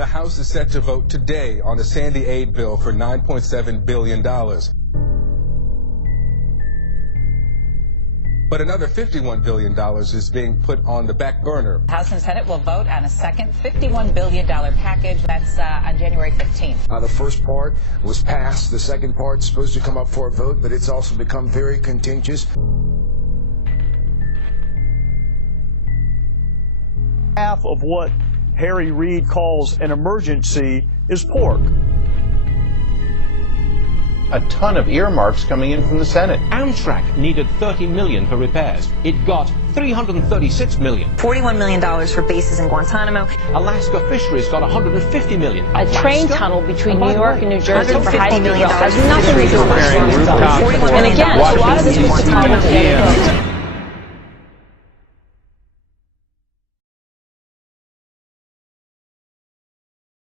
The House is set to vote today on the Sandy aid bill for $9.7 billion. But another $51 billion is being put on the back burner. House and Senate will vote on a second $51 billion package. That's on January 15th. The first part was passed. The second part's supposed to come up for a vote, but it's also become very contentious. Half of what Harry Reid calls an emergency is pork. A ton of earmarks coming in from the Senate. Amtrak needed $30 million for repairs. It got $336 million. $41 million for bases in Guantanamo. Alaska Fisheries got $150 million. A train tunnel between New York and New Jersey for $150 million has nothing to do with it. And again, a lot of this was to